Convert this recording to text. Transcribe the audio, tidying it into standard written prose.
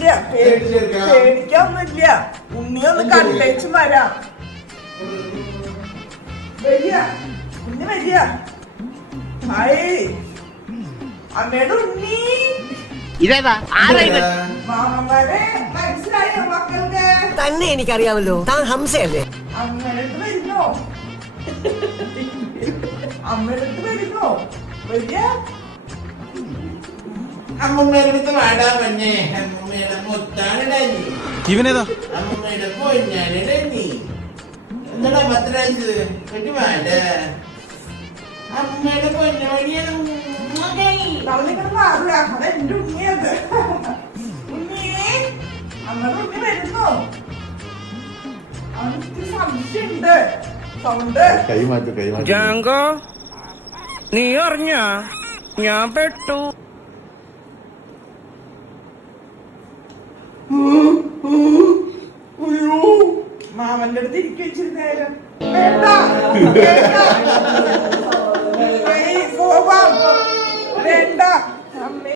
ഇല്ല പേടിക്കൊന്നുമില്ല. ഉണ്ണി ഒന്ന് കണ്ടേച്ച് വരാം. വരിക ഉണ്ണി വരിക. ഹായ് അമ്മയുടെ ഉണ്ണി. ഇതേതാ ആരാ ഇത്? മാമന്മാരെ മനസ്സിലായോ മക്കൾക്ക്? തന്നെ എനിക്കറിയാമല്ലോ, താൻ ഹംസയല്ലേ? അമ്മയുടെ വരുന്നോ? അമ്മയുടെ വരുന്നോ? വരിക. അമ്മൂമ്മയുടെ വാടാ മഞ്ഞേ. അമ്മൂമ്മയുടെ മുത്താണിടഞ്ഞി. ഇവനേതാ? അമ്മൂമ്മയുടെ പൊന്നാണിടഞ്ഞി. എന്താടാ പത്രാജ് ഒരു വാട. അമ്മൂമ്മയുടെ പൊന്നോടിയാണ്. തള്ളിങ്ങനെ മാറുക. അതെന്റെ ഉണ്ണിയത്. ഉണ്ണി അമ്മയുടെ ഉണ്ണി വരുന്നോ? അവർക്ക് സംശയമുണ്ട്. സൗണ്ട് കൈമാറ്റു ജാങ്കോ, നീ അറിഞ്ഞ ഞാൻ പെട്ടു. മാമന്റെ അടുത്ത് ഇരിക്കും ഇച്ചിരി നേരം. വേണ്ട വേണ്ട പോവാം. വേണ്ട അമ്മേ.